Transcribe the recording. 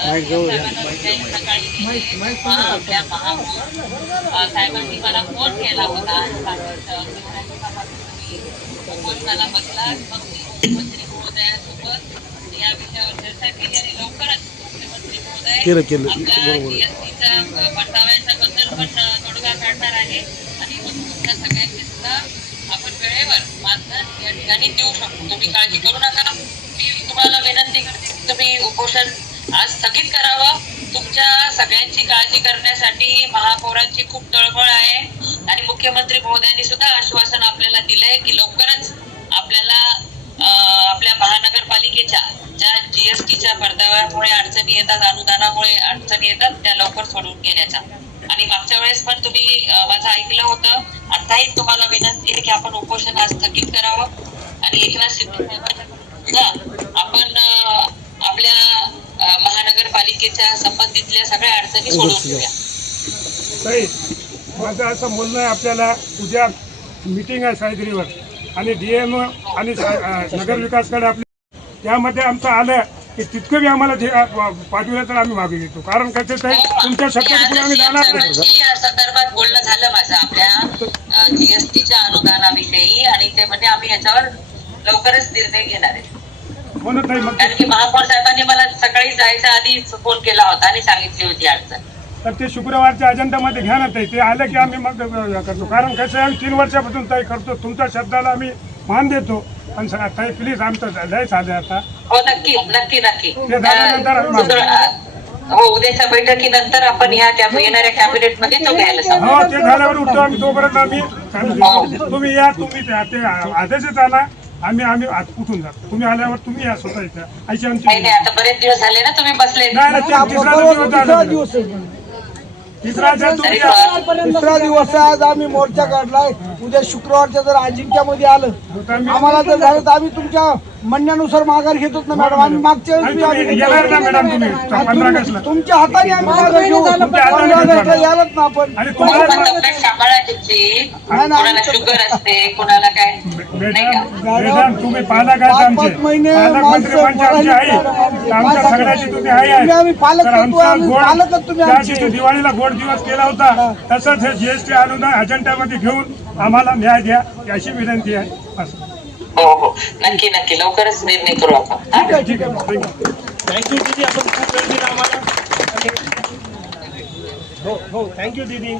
आपल्या महापौर साहेबांनी मला फोन केला होता, मला बसला मग मुख्यमंत्री महोदयासोबत या विषयावर चर्चा केली आणि लवकरच मुख्यमंत्री महोदय आपल्या जीएसटीच्या परताव्याच्या बद्दल पण तोडगा काढणार आहे आणि मग तुमच्या सगळ्यांची सुद्धा आपण वेळेवर मानधन या ठिकाणी देऊ शकतो. तुम्ही काळजी करू नका. मी तुम्हाला विनंती करते की तुम्ही उपोषण आज स्थगित करावं. तुमच्या सगळ्यांची काळजी करण्यासाठी महापौरांची खूप तळमळ आहे आणि मुख्यमंत्री महोदयांनी सुद्धा आश्वासन आपल्याला दिलंय की लवकरच आपल्याला आपल्या महानगरपालिकेच्या ज्या जीएसटीच्या परताव्यामुळे अडचणी येतात, अनुदानामुळे अडचणी येतात, त्या लवकर सोडून घेण्याच्या. आणि मागच्या वेळेस पण तुम्ही माझं ऐकलं होतं. आताही तुम्हाला विनंती आहे की आपण उपोषण आज स्थगित करावं आणि एकनाथ शिंदे साहेबांच्या आपण आपल्या महानगरपालिकेच्या संबंधितल्या सगळ्या अडचणी सोडवून घेऊया. माझं असं बोलणं आहे, आपल्याला उद्या मीटिंग आहे सायद्रीवर आणि डीएम आणि नगर विकासकडे आपल्या त्यामध्ये आमचं आलं की तितकं बी आम्हाला पाठवलं तर आम्ही मागे घेतो. कारण कसं तुमच्या शब्दात आम्ही जाणार नाही. या संदर्भात बोलणं झालं माझं आपल्या जीएसटीच्या अनुदानाविषयी आणि ते म्हणजे आम्ही याच्यावर लवकरच निर्णय घेणार आहे. कारण की महापौर साहेबांनी मला सकाळी जायच्या आधी फोन केला होता आणि सांगितली होती अडचण. तर ते शुक्रवारच्या अजेंडामध्ये घ्या ना. ते आलं की आम्ही मग करतो. कारण कसं आहे, आम्ही 3 वर्षापासून ताई करतो. तुमच्या शब्दाला आम्ही मान देतो. पण ताई प्लीज आमचं लय झालं आता. हो नक्की नक्की नक्की. ते झाल्यानंतर हो उद्याच्या बैठकीनंतर आपण येणाऱ्या कॅबिनेट मध्ये तो घ्यायला सांगू. हो ते झाल्यावर उठतो आम्ही. तोपर्यंत आम्ही तुम्ही या, तुम्ही ते आदेशच आला आम्ही उठून जातो. तुम्ही आल्यावर तुम्ही या स्वतः इथे आमची नाही आता बरेच दिवस झाले ना तुम्ही बसले. तिसरा दिवस आज आम्ही मोर्चा काढलाय. उद्या शुक्रवारच्या जर अजिंक्यामध्ये आलं आम्हाला जर झालं तर आम्ही तुमच्या म्हणण्यानुसार माघार घेतोच ना मॅडम. आम्ही मागच्या तुमच्या हाताने आम्ही माघार घेऊ. यालाच ना आपण कोणाला शुगर असते, कोणाला काय तुम्ही पालक आहात. 5 महिने आम्ही पालकच तुम्ही दिवाळीला गोड दिवस केला होता. तसंच हे जीएसटी अनुदान अजेंडामध्ये घेऊन आम्हाला न्याय द्या अशी विनंती आहे. हो हो नक्की नक्की लवकरच निर्णय करू आपण. ठीक आहे. थँक्यू दीदी. आपण खूप वेळ दिला आम्हाला. हो थँक्यू दीदी.